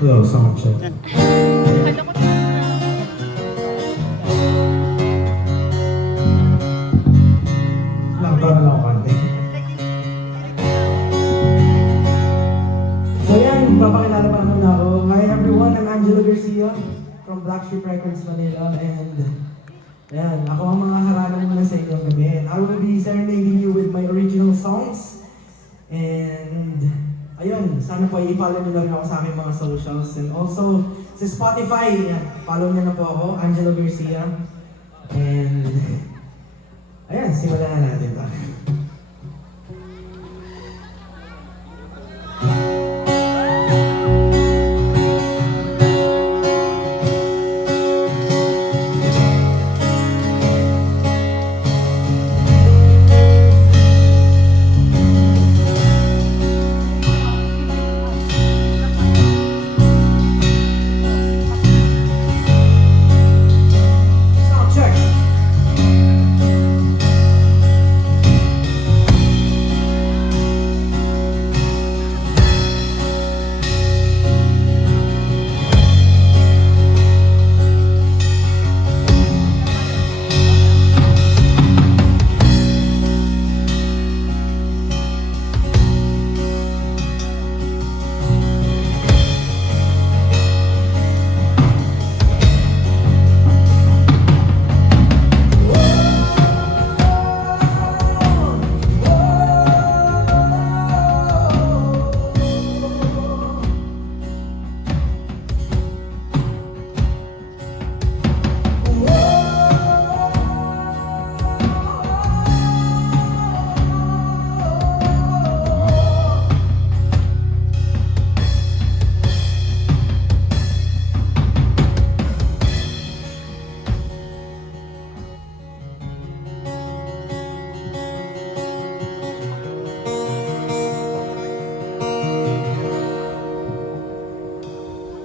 Hello, sound check. Nakatawa na lang ako konti. So yan, papakilala pa naman ako. Hi everyone, I'm Angelo Garcia from Black Sheep Records Manila, and yan, ako ang mga harana muna sa inyong gabi. And I will be serenading you with my original songs. And ayun, sana po i-follow nyo na rin ako sa aking mga socials. And also, sa Spotify, yan, follow nyo na po ako, Angelo Garcia. And ayan, simulan na natin ito. Sound check.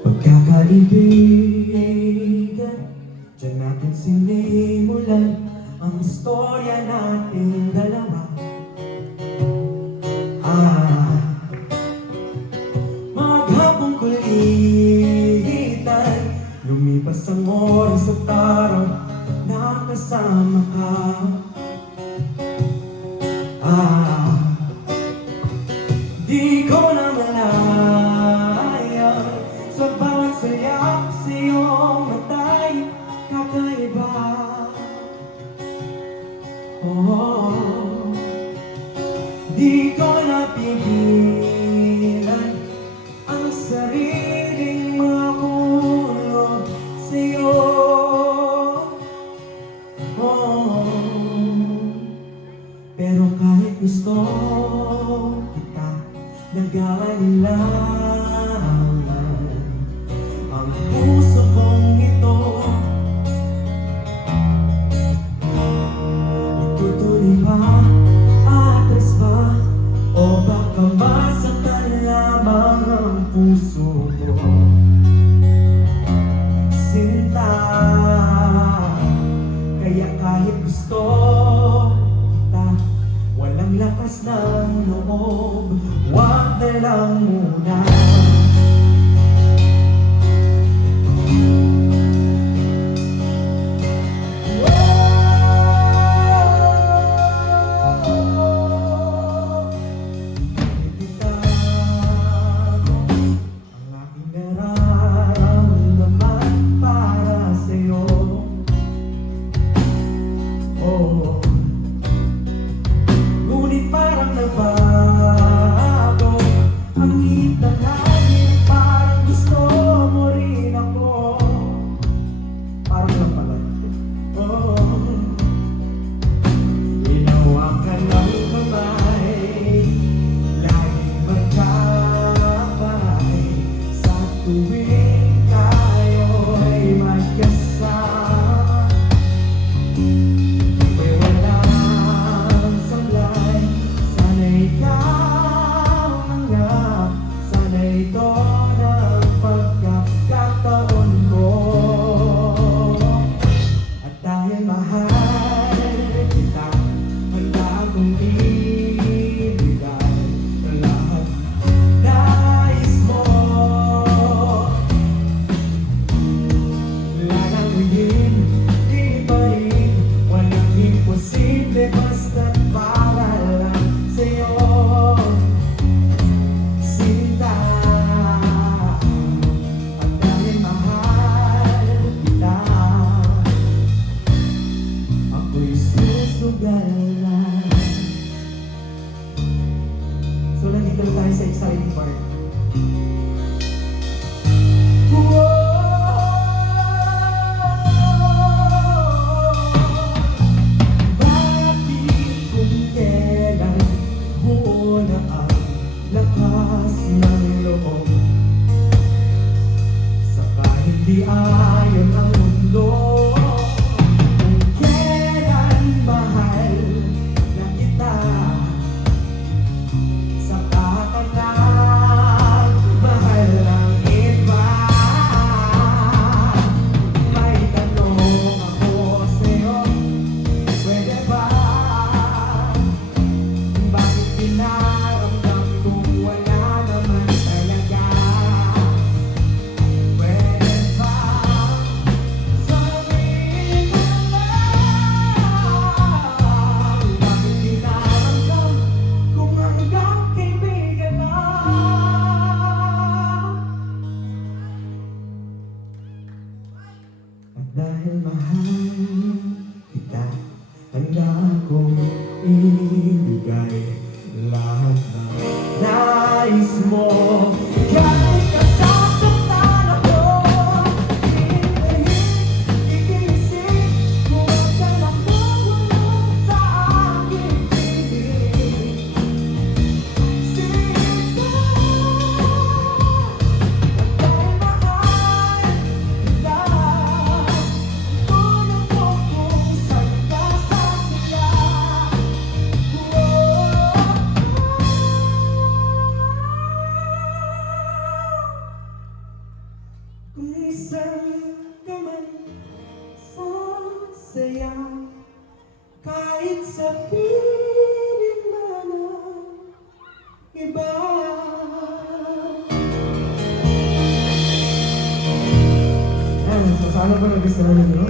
Pagkakaibigan, diyan natin sinimulan ang istorya nating dalawa. Maghapong kulitan, lumipas ang oras at araw, nakasama ka. Di ko na malaya sa bawat sayak sa iyong matay, kakaiba. Oh, di ko napigilan ang sariling makulong sa iyo. Oh, pero kahit gusto kita, nag-aalilangan ang puso kong ito. Itutuloy ba, atras ba, o baka masaktan lamang ang puso ko? Sinta, kaya kahit gusto kita, walang lakas ng loob, wag na lang muna. Ang aking nararamdaman para sa'yo. Oh, ngunit parang nagbago ang hita na sariling part. Bakit kung kailan buo na ang lakas ng loob, saka hindi ayon ang mundo, kung kailan mahal na kita, saka ka na mahal ng iba. May tanong ako sa'yo, pwede ba? Bakit pinaramdam kung wala naman talaga? Pwede ba sabihin mo lang? Bakit pinaramdam kung hanggang kaibigan lang? At dahil mahal kita, handa kong ibigay lahat ng nais mo. Kahit nasasaktan ako, iisip kung saan ako sa aking piling. Sige, dahil mahal kita, tulad mo kung saan ka sasaya. Kung saan ka man sasaya, kahit sa piling man ang iba. So sana po nagustuhan ninyo.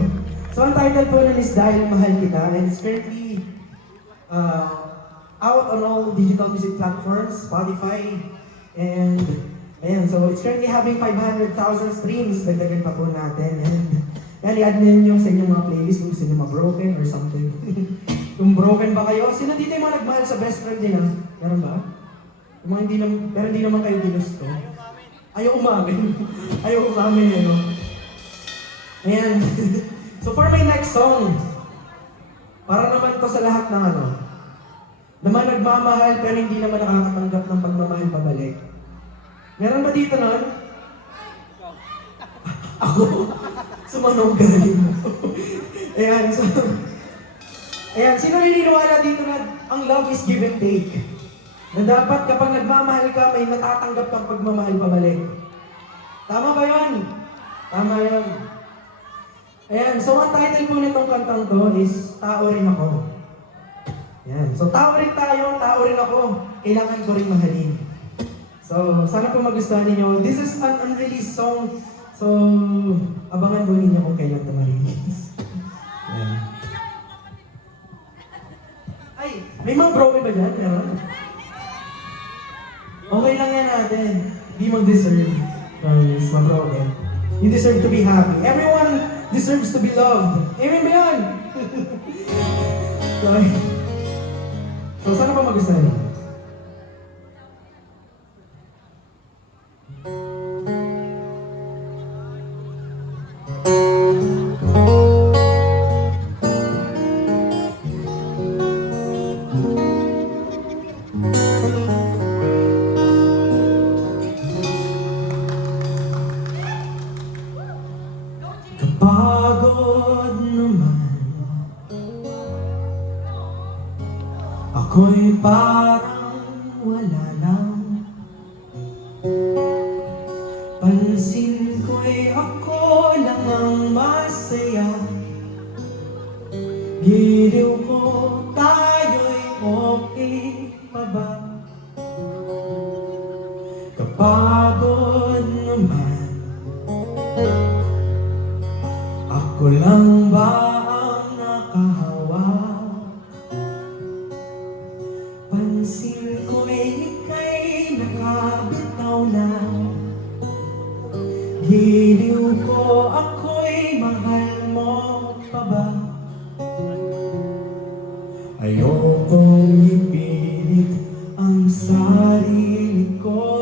So ang title po nun is Dahil Mahal Kita, and it's currently out on all digital music platforms, Spotify, and ayan, so it's currently having 500,000 streams, dagdagan pa po natin, and yan, i-add ninyo sa inyong mga playlist kung gusto nyo ma-broken or something. Kung broken ba kayo, sino dito yung mga nagmahal sa best friend nila? Meron ba? Yung mga hindi naman, pero hindi naman kayo ginusto. Ayaw umamin. Ayaw umamin eh, no? Ayan. So for my next song, para naman to sa lahat ng ano, naman nagmamahal pero hindi naman nakakatanggap ng pagmamahal pabalik. Meron ba dito nun? Ako? Sumanog galing mo. Ayan, so... Ayan, sino naniniwala dito na ang love is give and take? Na dapat kapag nagmamahal ka, may natatanggap kang pagmamahal pabalik. Tama ba yun? Tama yun. Ayan, so ang title po nitong kantang to is Tao Rin Ako. Ayan, so tao rin tayo, tao rin ako. Kailangan ko rin mahalin. So, sana po magustuhan ninyo. This is an unreleased song. So, abangan po ninyo kung kailan ito ma-release. Ayan. Ay, may mga broken ba dyan? Meron? Okay lang yan natin. Hindi mo deserve. Promise, ma-broken. You deserve to be happy. Everyone deserves to be loved. Amen ba yan? So, sana pa magustuhan ninyo. Kapagod naman, ako'y parang wala lang. Pansin ko'y ako lang ang masaya. Giliw ko, tayo'y okay pa ba? Kapagod naman, ako lang ba ang nakahawak? Pansin ko'y ika'y nakabitaw na. Giliw ko, ako'y mahal mo pa ba? Ayokong ipilit ang sarili ko.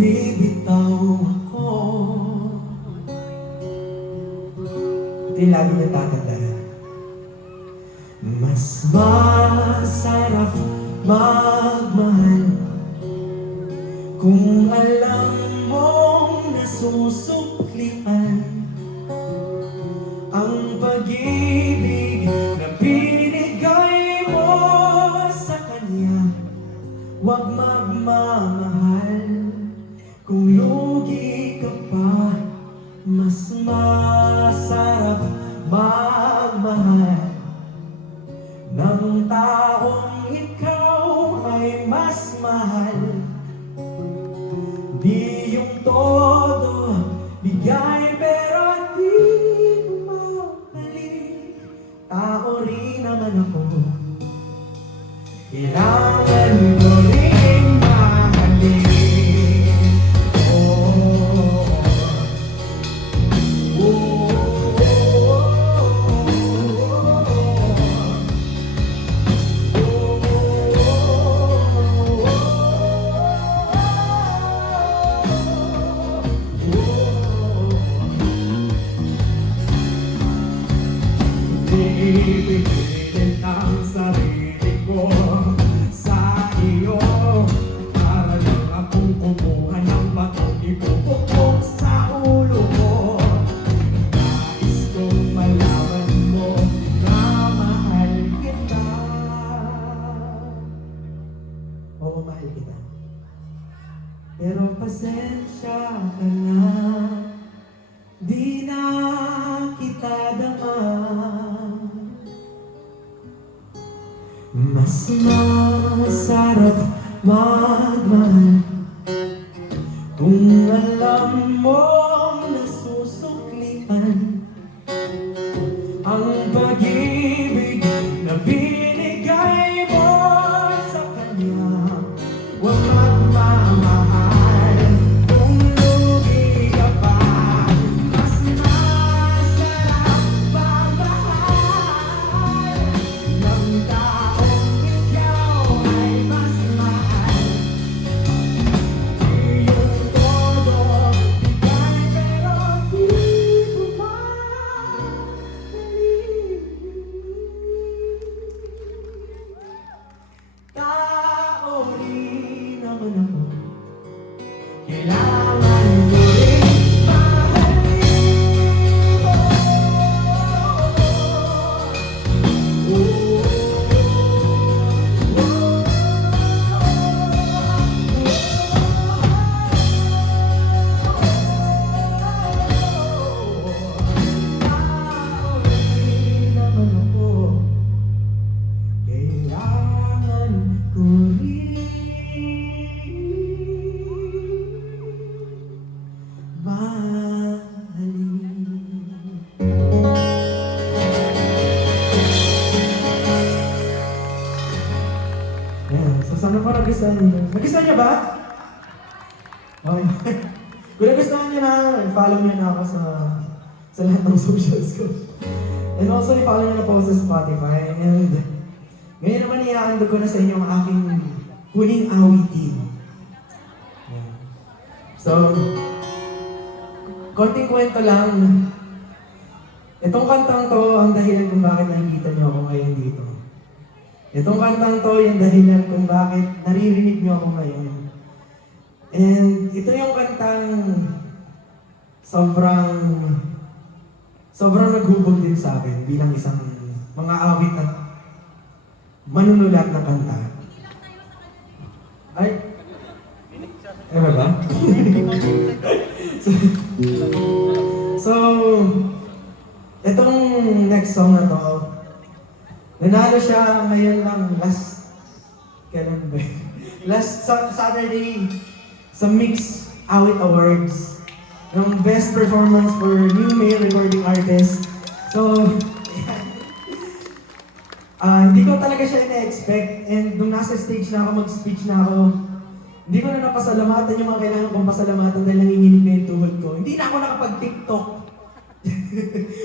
bibitaw ako. Ito yung lagi niya tatandaan. Mas masarap magmahal kung alam mong nasusuklian ang pag-ibig na binigay mo sa kanya. Huwag magmamahal kung lugi ka pa. Mas masarap magmahal ng taong ikaw ay mas mahal. Di yung todo bigay pero di bumabalik. Tao rin naman ako, kailangan ko rin mahalin. Ibigin ang sarili ko sa iyo, para lang akong kumuha ng batong ipupukpok sa ulo ko. Nais kong malaman mo na mahal kita. Oo, mahal kita. Pero pasensya ka na, di na kita dama. Mas masarap magmahal kung alam mong nasusuklian ang pag-ibig na binigay mo sa kanya. Huwag magmamahal kung lugi ka pa. Mas masarap magmahal ng taong ikaw ay mas mahal. Di yung todo bigay pero di bumabalik. Tao rin naman ako, kailangan ko rin mahalin. Tao rin naman ako, kailangan ko rin mahalin. Ayan, so sana po nagustuhan niyo. Nagustuhan niyo ba? Okay. Kung nagustuhan niyo na, follow niyo na ako sa lahat ng socials ko. And also, i-follow niyo na po ako sa Spotify. And ngayon naman, iaandog ko na sa inyo ang aking huling awitin. Ayan. So, konting kwento lang. Itong kantang to ang dahilan kung bakit nakikita niyo ako ngayon dito. Itong kantang to yung dahilan kung bakit naririnig niyo ako ngayon. And ito yung kantang sobrang naghubog din sa akin bilang isang mga awit at manunulat ng kanta. Ay? Ano ba? So, itong next song na to, nanalo siya ngayon lang kailan ba? Last Saturday sa Mix Awit Awards ng Best Performance for New Male Recording Artist. So, hindi ko talaga siya ina-expect, and nung nasa stage na ako, mag-speech na ako, hindi ko na napasalamatan yung mga kailangan kong pasalamatan dahil nanginginig na yung tuhod ko. Hindi na ako nakapag-TikTok.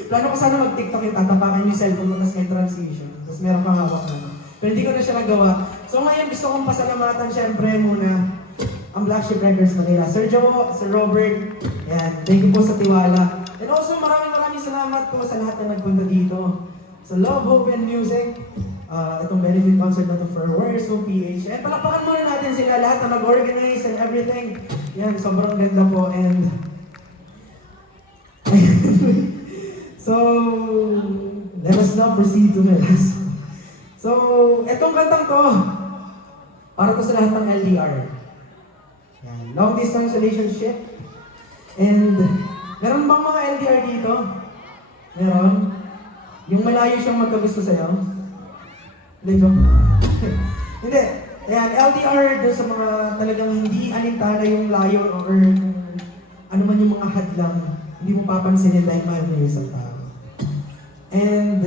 Plano ko sana mag-TikTok yung tatapakan yung cellphone mo, tapos may transition. Tapos meron pang hawak na. Pero hindi ko na siya nagawa. So ngayon gusto kong pasalamatan syempre muna ang Black Sheep Records Manila. Sir Joe, Sir Robert, yan, thank you po sa tiwala. And also maraming salamat po sa lahat na nagpunta dito. Sa Love, Hope, and Music, itong benefit concert na to for Warriors Home PH. And palakpakan muna natin sila lahat na nag-organize and everything. Yan, sobrang ganda po. And so, let us now proceed to the rest. So, etong kantang to, para to sa lahat ng LDR. Yan, long distance relationship. And, meron bang mga LDR dito? Meron? Yung malayo siyang magkagusto sa'yo? Hindi ko. Hindi. Ayan, LDR doon sa mga talagang hindi alintana yung layo or ano man yung mga hadlang, hindi mo papansinin dahil mahal mo yung isang tao. And,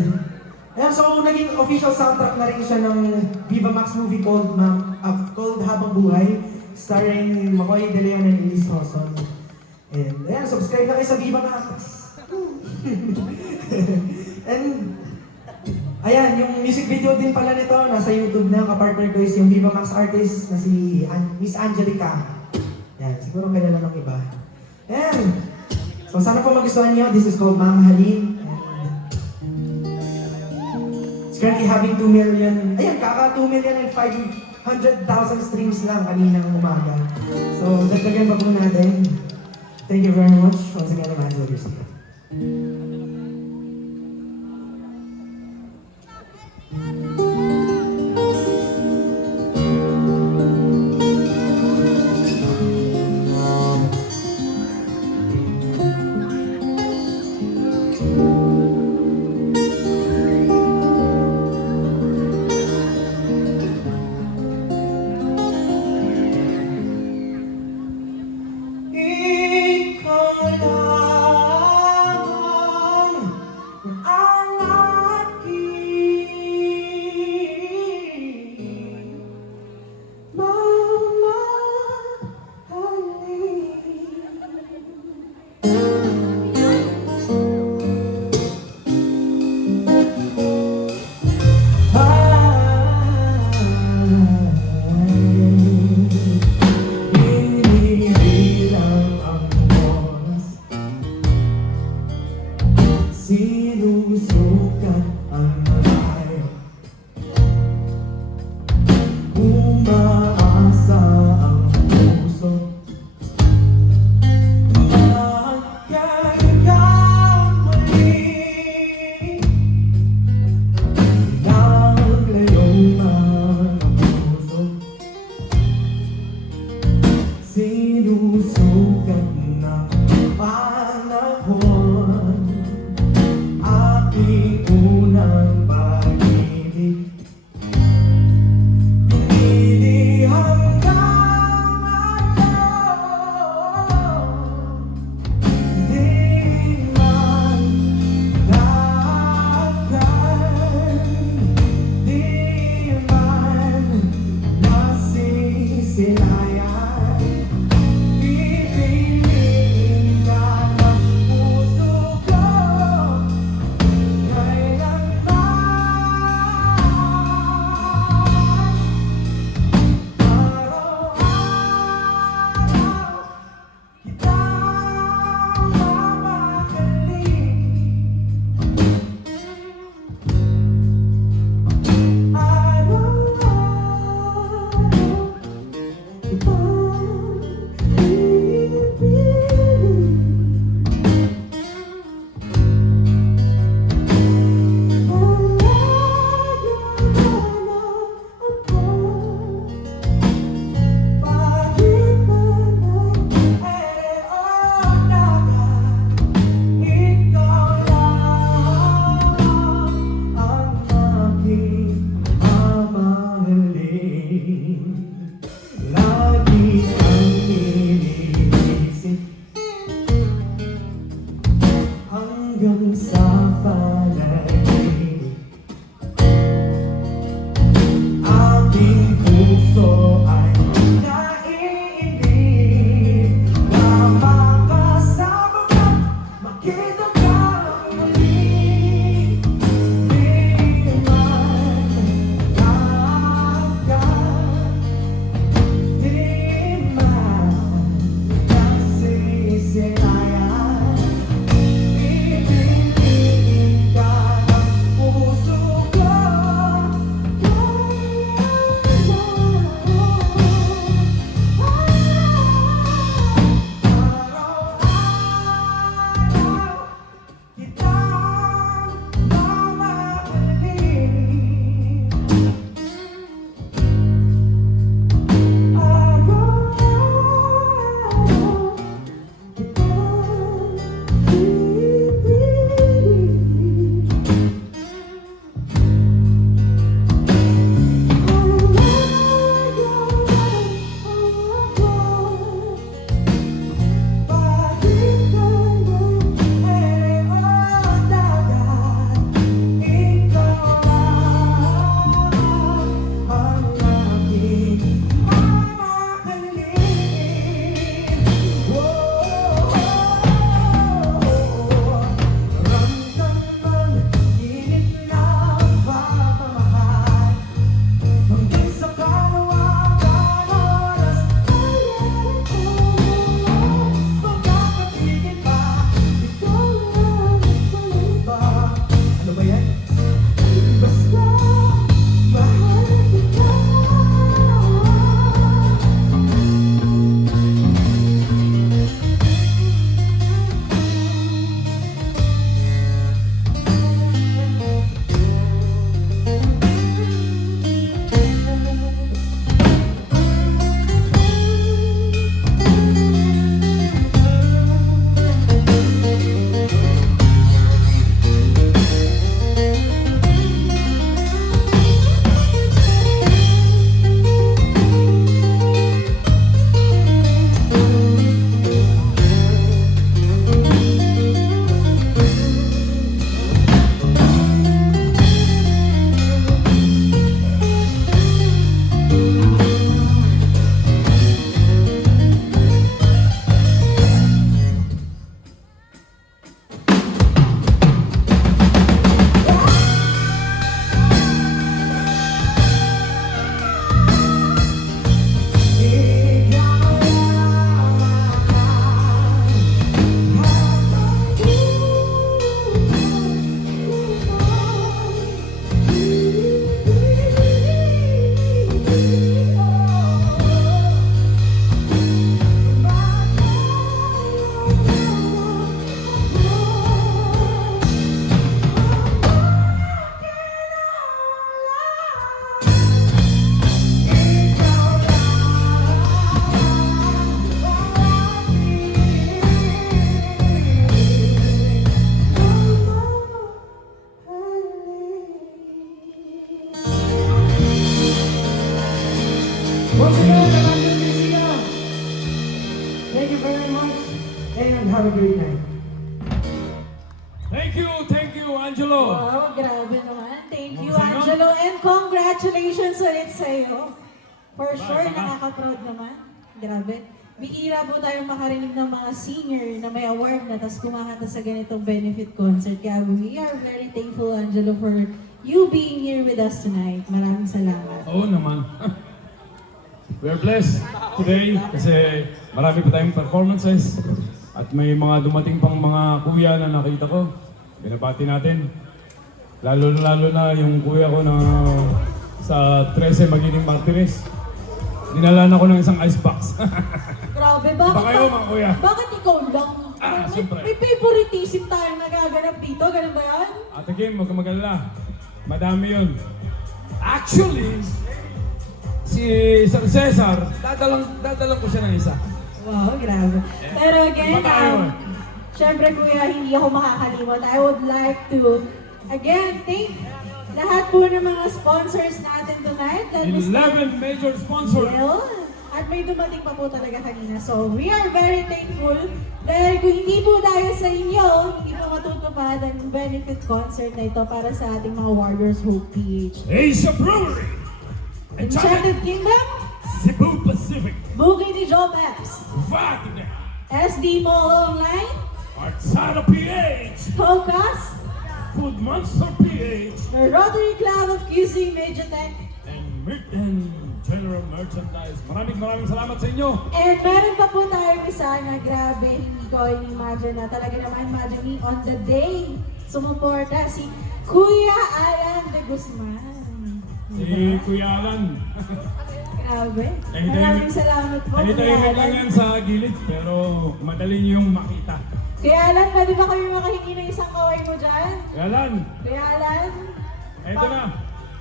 ayan, so naging official soundtrack na rin siya ng Viva Max movie called Habang Buhay, starring Makoy De Leon and Elise Roson. And, ayan, subscribe na kayo sa Viva Max. And, ayan, yung music video din pala nito, nasa YouTube na, kapartner ko is yung Viva Max artist na si Miss Angelica. Yan, siguro kilala ng iba. Ayan, so sana po magustuhan niyo. This is called Mamahalin. It's currently having 2 million, ayan, kaka 2 million and 500,000 streams lang kaninang umaga. So, dagdagan pa po natin. Thank you very much. Once again, I'm Angelo Garcia. Thank you very much, and have a great night. Thank you, Angelo. Wow, grabe naman. Thank you, Sa'yo? Angelo. And congratulations ulit sa'yo. For sure, baka. nakaka-proud naman. Grabe. Bihira po tayong makarinig ng mga senior na may award na tapos kumakanta sa ganitong benefit concert. Kaya we are very thankful, Angelo, for you being here with us tonight. Maraming salamat. Oo naman. We're blessed today kasi marami pa tayong performances at may mga dumating pang mga kuya na nakita ko. Binabati natin. Lalo na yung kuya ko na sa 13 Magiting Martires. Dinala na ko ng isang icebox. Grabe, bakit? Baka kayo, mga kuya. Bakit ikaw lang? Siyempre. May favoritism tayo nagaganap dito, ganun ba yan? Ate Kim, huwag ka mag-alala. Madami yun. Actually, si Sir Cesar, dadalang ko siya ng isa. Wow, grabe. Pero again, Iba tayo. syempre kuya, hindi ako makakalimot. I would like to, again, thank lahat po ng mga sponsors natin tonight. That was 11 major sponsors. Yun. At may dumating pa po talaga kanina. So, we are very thankful dahil kung hindi po dahil sa inyo, hindi po matutupad ang benefit concert na ito para sa ating mga Warriors Hope PH. Asia Brewery. Enchanted Kingdom, Cebu Pacific. Boogie ni Joe Peps, Wagner. SD Mall Online, Artsana PH. Focus, Food Monster PH. the Rotary Club of QC Mediatech, And General Merchandise. Maraming salamat sa inyo. and meron pa po tayong isa na grabe, hindi ko in-imagine na talaga naman imagine on the day sumuporta si Kuya Alan de Guzman. Si Kuya Alan. Grabe. Tahitahimik- Maraming salamat po, Kuya Tahitahimik lang Alan. yan sa gilid, pero madali niyo yung makita. Kuya Alan, pwede ba kami makahingi ng isang kaway mo dyan? Kuya Alan, Kuya Alan? eto na.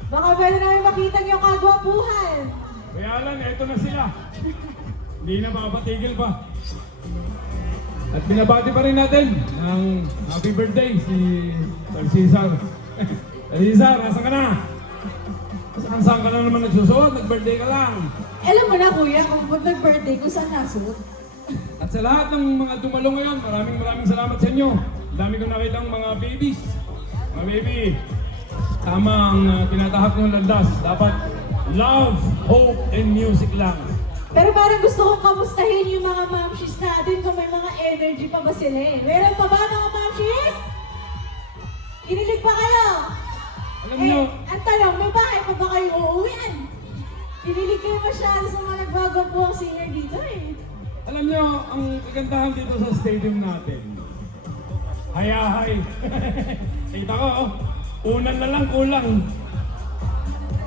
Baka pwede namin makita yung kagwapuhan. Kuya Alan, eto na sila. Hindi na makapatigil pa. At binabati pa rin natin ng happy birthday si Sir Cesar. Sir Cesar, nasa ka na? Saan ka na naman nagsusuot? Nag-birthday ka lang. Alam mo na kuya, kung pag nag-birthday ko saan nasuot. At sa lahat ng mga dumalo ngayon, maraming salamat sa inyo. Ang dami kong nakitang mga babies. Mga baby, tamang tinatahak ng landas. Dapat love, hope, and music lang. Pero parang gusto kong kamustahin yung mga mamshis natin kung may mga energy pa ba sila eh. Meron pa ba mga mamshis? Kinilig pa kayo? Alam niyo, ang tanong, may bahay pa ba kayo uuwian? Kinilig kayo masyado sa mga nagbago po ang singer dito eh. alam niyo, ang kagandahan dito sa stadium natin. Hayahay. Kita ko, oh. Unan na lang kulang.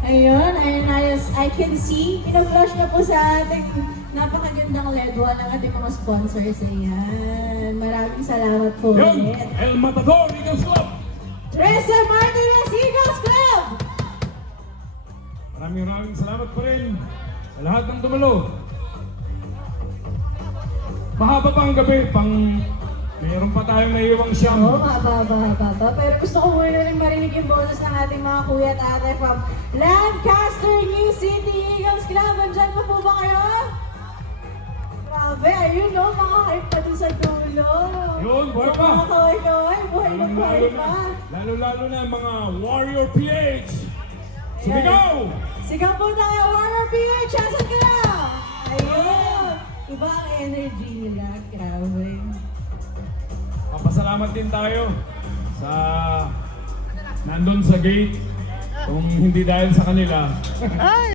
Ayun, ayos. I can see, pina-flash na po sa ating napakagandang LED wall ng ating mga sponsors. Ayan, maraming salamat po Yun, ulit. El Matador Eagles Club. Teresa Martinez Eagles Club! Maraming salamat pa rin sa lahat ng dumalo. Mahaba pa ang gabi, mayroon pa tayong naiiwang siyam. Oo, haba. Pero gusto ko muna rin marinig yung boses ng ating mga kuya at ate from Lancaster New City Eagles Club. Andyan pa po ba kayo? Grabe, ayun no, mga hype pa din sa dulo. Yun, buhay pa. Mga kaway, buhay na buhay pa. Lalo na ang mga Warrior PH. Sumigaw! Sigaw po tayo, Warrior PH, asan ka na? Ayun, iba ang energy nila, grabe. Papasalamat din tayo sa nandun sa gate. Kung hindi dahil sa kanila,